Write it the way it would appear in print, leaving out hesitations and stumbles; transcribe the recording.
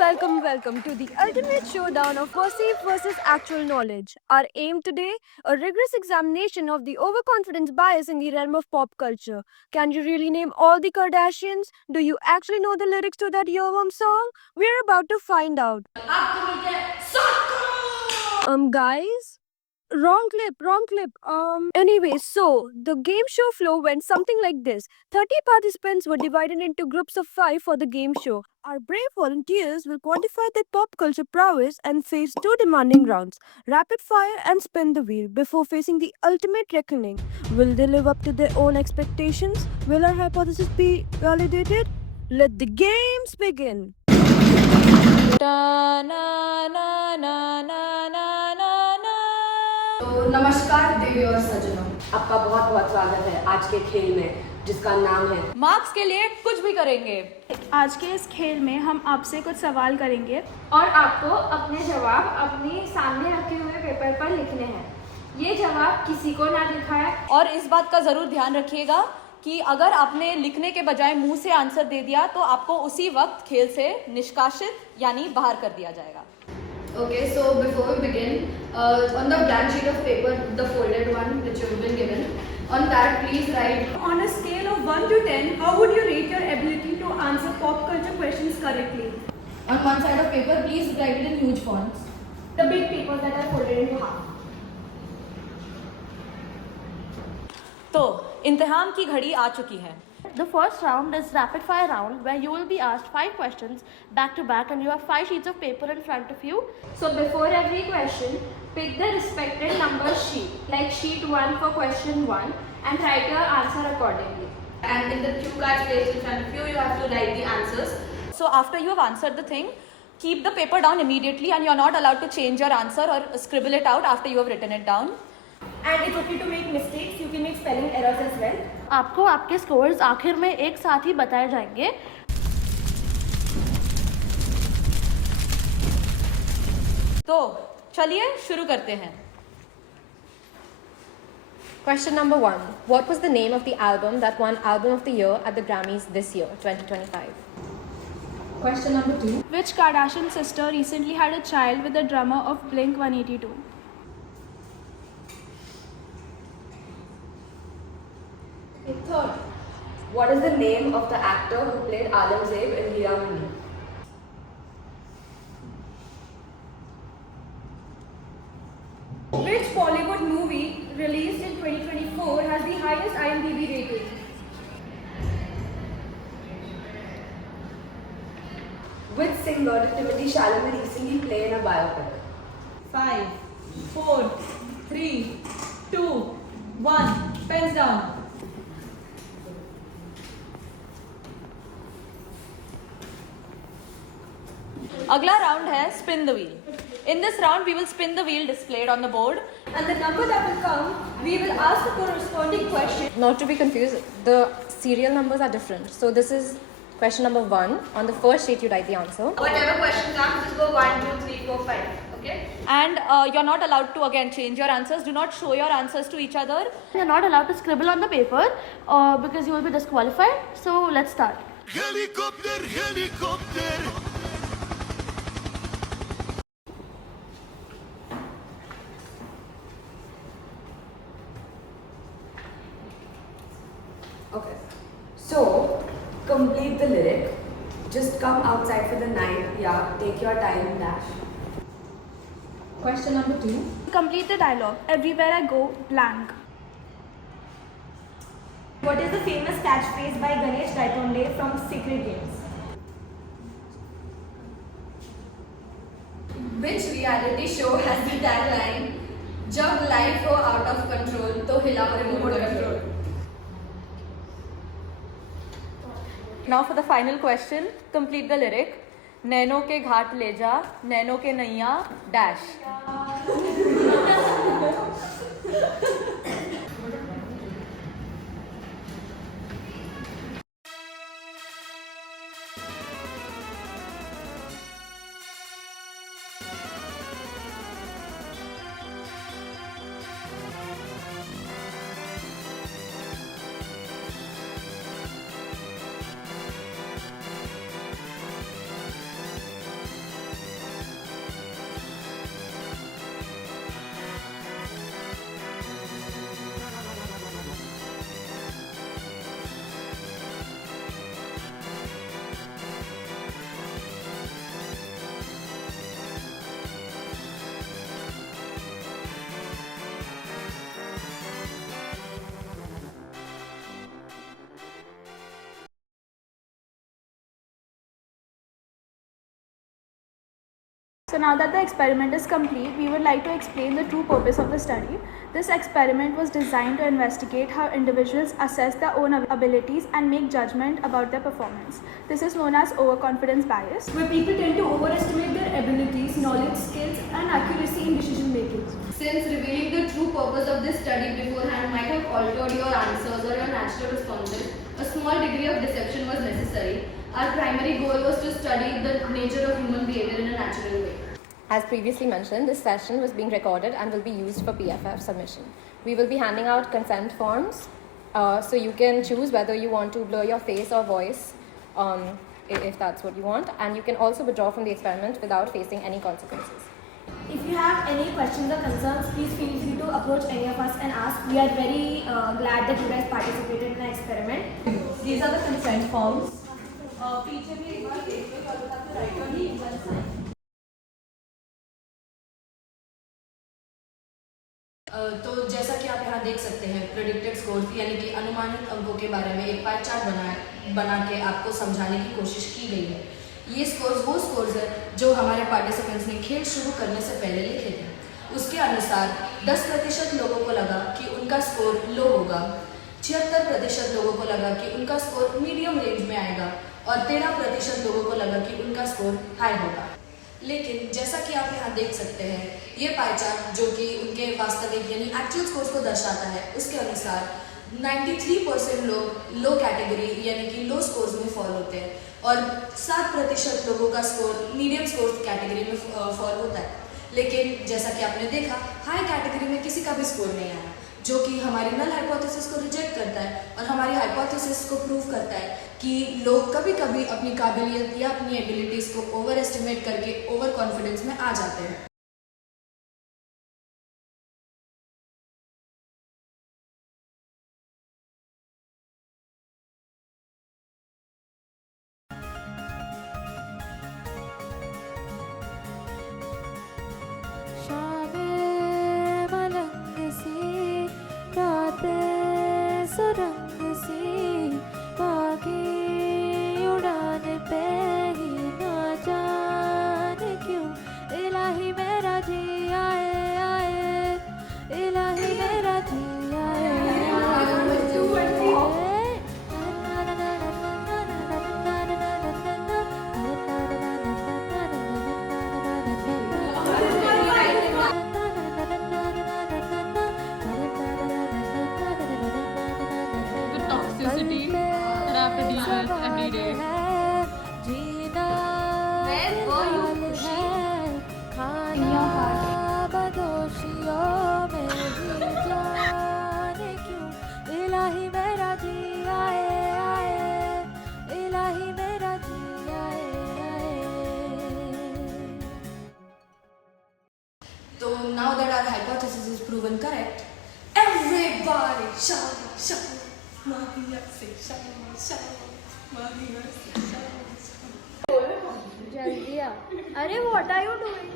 welcome to the ultimate showdown of perceived versus actual knowledge. Our aim today, a rigorous examination of the overconfidence bias in the realm of pop culture. Can you really name all the Kardashians? Do you actually know the lyrics to that Earworm song? We're about to find out. Guys? Wrong clip, wrong clip. Anyway, so the game show flow went something like this 30 participants were divided into groups of 5 for the game show. Our brave volunteers will quantify their pop culture prowess and face two demanding rounds rapid fire and spin the wheel before facing the ultimate reckoning. Will they live up to their own expectations? Will our hypothesis be validated? Let the games begin. तो नमस्कार देवी और सज्जनों, आपका बहुत बहुत स्वागत है आज के खेल में जिसका नाम है मार्क्स के लिए कुछ भी करेंगे। आज के इस खेल में हम आपसे कुछ सवाल करेंगे और आपको अपने जवाब अपने सामने रखे हुए पेपर पर लिखने हैं। ये जवाब किसी को ना दिखाए। और इस बात का ज़रूर ध्यान रखिएगा कि अगर आपने लिखने के बजाय मुंह से आंसर दे दिया तो आपको उसी वक्त खेल से निष्कासित यानी बाहर कर दिया जाएगा। Okay, so before we begin, on the blank sheet of paper, the folded one which you've been given, on that please write On a scale of 1 to 10, how would you rate your ability to answer pop culture questions correctly? on one side of paper, please write it in huge fonts. The big papers that are folded into half. तो इम्तिहान की घड़ी आ चुकी है। The first round is rapid fire round where you will be asked 5 questions back to back and you have 5 sheets of paper in front of you. So before every question, pick the respected number sheet, like sheet 1 for question 1, and write your answer accordingly. And in the cue cards placed in front of you, you have to write the answers. So after you have answered the thing, keep the paper down immediately and you are not allowed to change your answer or scribble it out after you have written it down. And it's okay to make mistakes. You can make spelling errors as well. आपको आपके scores आखिर में एक साथ ही बताए जाएंगे। तो चलिए शुरू करते हैं। Question number 1. What was the name of the album that won Album of the Year at the Grammys this year, 2025? Question number 2. Which Kardashian sister recently had a child with the drummer of Blink 182? Third, what is the name of the actor who played Aurangzeb in Hira Mandi? Which Bollywood movie released in 2024 has the highest IMDb rating? Which singer did Timothy Chalamet recently play in a biopic? 5, 4, 3, 2, 1, pens down. अगला round है spin the wheel. In this round, we will spin the wheel displayed on the board. And the number that will come, we will ask the corresponding question. Not to be confused, the serial numbers are different. So this is question number 1. On the first sheet, you write the answer. Whatever question comes, just go 1, 2, 3, 4, 5. Okay? And you're not allowed to again change your answers. Do not show your answers to each other. You're not allowed to scribble on the paper because you will be disqualified. So let's start. Helicopter, helicopter. Okay. So, complete the lyric. Just come outside for the night. Yeah, take your time and dash. Question number 2. Complete the dialogue. Everywhere I go, blank. What is the famous catchphrase by Ganesh Gaitonde from Secret Games? Which reality show has the tagline जब life हो out of control तो हिलाओ remote control? Now for the final question, complete the lyric. Nano के घाट ले जा, nano के नैया dash. So now that the experiment is complete, we would like to explain the true purpose of the study. This experiment was designed to investigate how individuals assess their own abilities and make judgment about their performance. This is known as overconfidence bias. Where people tend to overestimate their abilities, knowledge, skills, and accuracy in decision making. Since revealing the true purpose of this study beforehand might have altered your answers or your natural responses, a small degree of deception was necessary. Our primary goal was to study the nature of human behavior in a natural way. As previously mentioned, this session was being recorded and will be used for PFF submission. We will be handing out consent forms, so you can choose whether you want to blur your face or voice, if that's what you want, and you can also withdraw from the experiment without facing any consequences. If you have any questions or concerns, please feel free to approach any of us and ask. We are very glad that you guys participated in the experiment. These are the consent forms. पीछे भी एक बार देख लो कल तक write your name and sign. तो जैसा कि आप यहाँ देख सकते हैं प्रेडिक्टेड स्कोर्स यानी कि अनुमानित अंकों के बारे में एक पाई चार्ट बना के आपको समझाने की कोशिश की गई है. ये स्कोर्स वो स्कोर्स है जो हमारे पार्टिसिपेंट्स ने खेल शुरू करने से पहले लिखे थे. उसके अनुसार 10% लोगों को लगा कि उनका स्कोर लो होगा, 76% लोगों को लगा कि उनका स्कोर मीडियम रेंज में आएगा और 13% लोगों को लगा कि उनका स्कोर हाई होगा. लेकिन जैसा कि आप यहाँ देख सकते हैं, ये पाई चार्ट जो कि उनके वास्तविक यानी एक्चुअल स्कोर्स को दर्शाता है, उसके अनुसार 93% लोग लो कैटेगरी यानी कि लो स्कोर्स में फॉल होते हैं और 7% लोगों का स्कोर मीडियम स्कोर्स कैटेगरी में फॉल होता है. लेकिन जैसा कि आपने देखा, हाई कैटेगरी में किसी का भी स्कोर नहीं आया, जो कि हमारी नल हाइपोथेसिस को रिजेक्ट करता है और हमारी हाइपोथेसिस को प्रूव करता है कि लोग कभी कभी अपनी काबिलियत या अपनी एबिलिटीज़ को ओवर एस्टिमेट करके ओवर कॉन्फिडेंस में आ जाते हैं. So now that our hypothesis is proven correct, everybody shout, shout, Maria say shout, shout, Maria say shout, shout. जल्दी आ. अरे what are you doing?